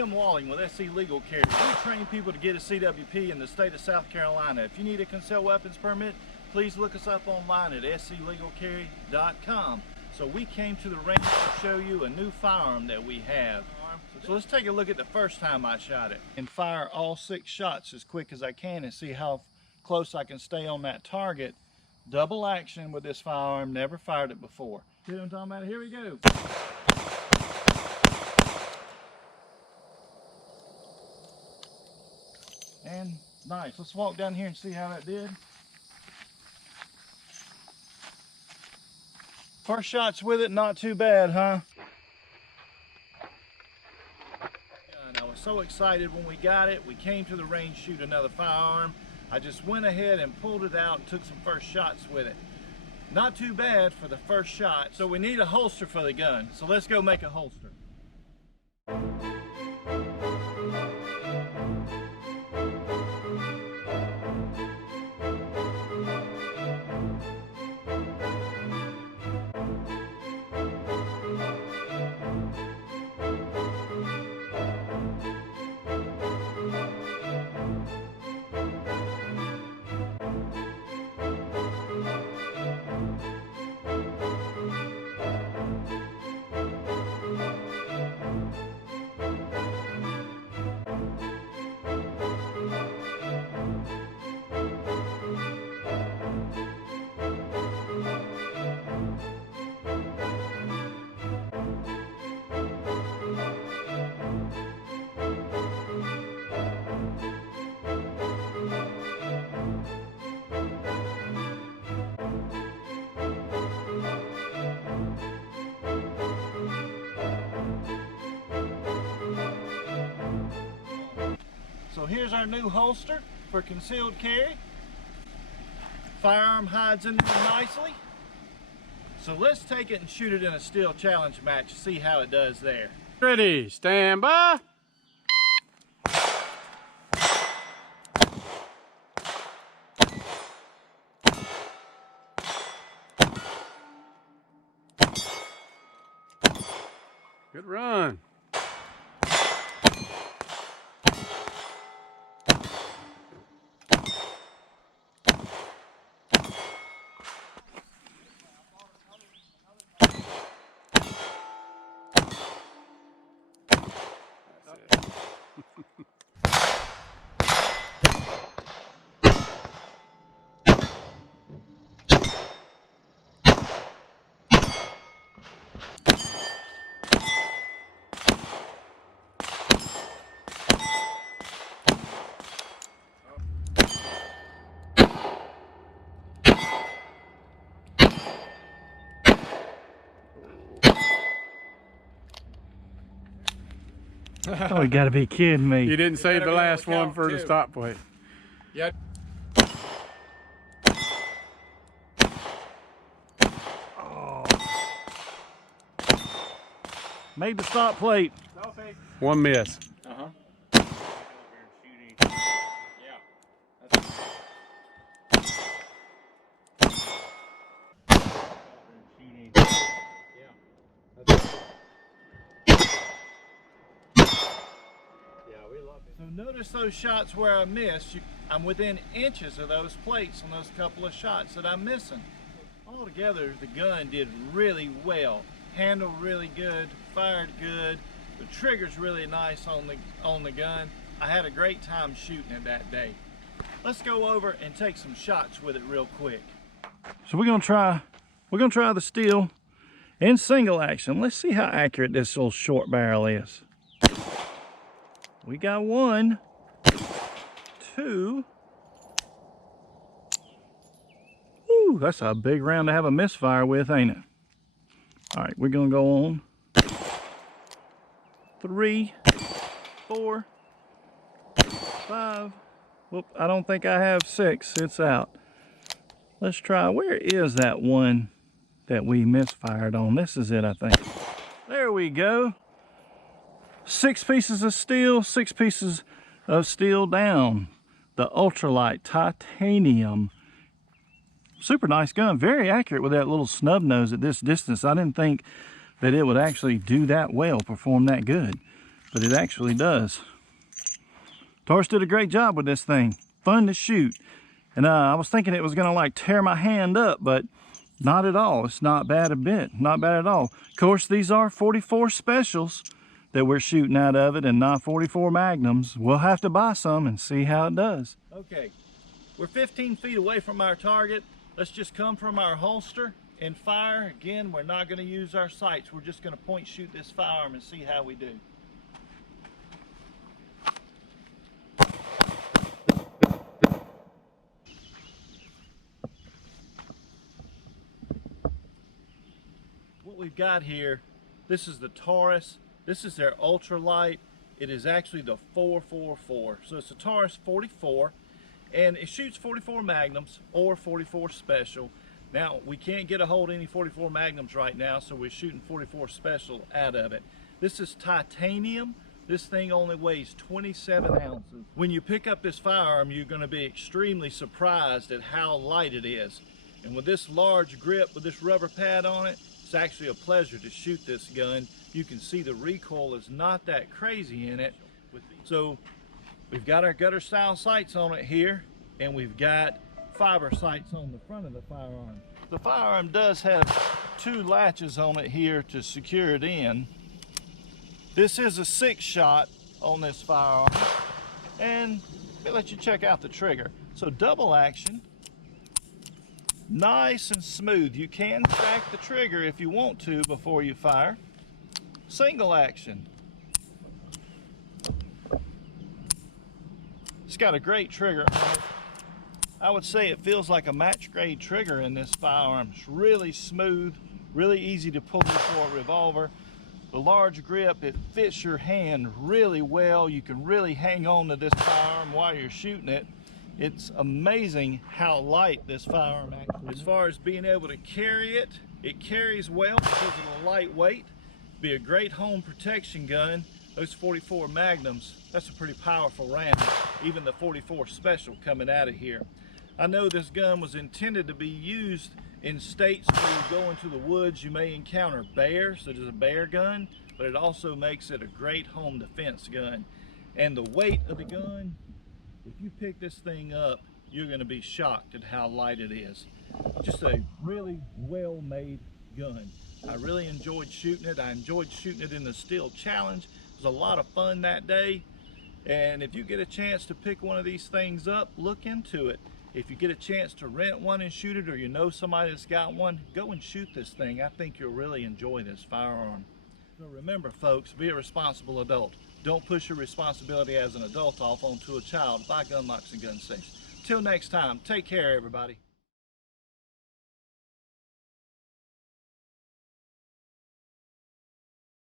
Tim Walling with SC Legal Carry. We train people to get a CWP in the state of South Carolina. If you need a concealed weapons permit, please look us up online at sclegalcarry.com. So we came to the range to show you a new firearm that we have. So let's take a look at the first time I shot it and fire all 6 shots as quick as I can and see how close I can stay on that target. Double action with this firearm, never fired it before. See what I'm talking about? Here we go. And nice. Let's walk down here and see how that did. First shots with it, not too bad, huh? And I was so excited when we got it. We came to the range to shoot another firearm. I just went ahead and pulled it out and took some first shots with it. Not too bad for the first shot. So we need a holster for the gun. So let's go make a holster. So here's our new holster for concealed carry. Firearm hides in there nicely. So let's take it and shoot it in a steel challenge match, see how it does there. Ready, stand by. Good run. Oh, you gotta be kidding me. You didn't save the last one for the stop plate. Yeah. Oh. Made the stop plate. One miss. So notice those shots where I missed. I'm within inches of those plates on those couple of shots that I'm missing. Altogether, the gun did really well. Handled really good, fired good. The trigger's really nice on the gun. I had a great time shooting it that day. Let's go over and take some shots with it real quick. So we're gonna try the steel in single action. Let's see how accurate this little short barrel is. We got 1, 2. Ooh, that's a big round to have a misfire with, ain't it? All right, we're gonna go on 3, 4, 5. Whoop, I don't think I have 6. It's out. Let's try. Where is that one that we misfired on? This is it, I think. There we go. 6 pieces of steel, 6 pieces of steel down. The UltraLite Titanium. Super nice gun, very accurate with that little snub nose at this distance. I didn't think that it would actually do that well, perform that good. but it actually does. Taurus did a great job with this thing. Fun to shoot. And I was thinking it was gonna like tear my hand up, but not at all. It's not bad a bit, not bad at all. Of course, these are 44 specials that we're shooting out of it and not 44 Magnums. We'll have to buy some and see how it does. Okay, we're 15 feet away from our target. Let's just come from our holster and fire. Again, we're not gonna use our sights. We're just gonna point shoot this firearm and see how we do. What we've got here, this is the Taurus. This is their ultralight. It is actually the 444. So it's a Taurus 44, and it shoots 44 Magnums or 44 Special. Now, we can't get a hold of any 44 Magnums right now, so we're shooting 44 Special out of it. This is titanium. This thing only weighs 27 ounces. When you pick up this firearm, you're going to be extremely surprised at how light it is. And with this large grip, with this rubber pad on it, it's actually a pleasure to shoot this gun. You can see the recoil is not that crazy in it. So we've got our gutter style sights on it here, and we've got fiber sights on the front of the firearm. The firearm does have 2 latches on it here to secure it in. This is a 6-shot on this firearm, and let me let you check out the trigger. So double action. Nice and smooth. You can stack the trigger if you want to before you fire. Single action. It's got a great trigger on it. I would say it feels like a match grade trigger in this firearm. It's really smooth, really easy to pull for a revolver. The large grip, it fits your hand really well. You can really hang on to this firearm while you're shooting it. It's amazing how light this firearm actually is. As far as being able to carry it, it carries well because of the lightweight. Be a great home protection gun. Those 44 Magnums, that's a pretty powerful round. Even the 44 Special coming out of here. I know this gun was intended to be used in states where you go into the woods, you may encounter bears. It is a bear gun, but it also makes it a great home defense gun. And the weight of the gun, if you pick this thing up, you're going to be shocked at how light it is. Just a really well-made gun. I really enjoyed shooting it. I enjoyed shooting it in the Steel Challenge. It was a lot of fun that day. And if you get a chance to pick one of these things up, look into it. If you get a chance to rent one and shoot it, or you know somebody that's got one, go and shoot this thing. I think you'll really enjoy this firearm. So remember, folks, be a responsible adult. Don't push your responsibility as an adult off onto a child. Buy gun locks and gun safes. Till next time, take care, everybody.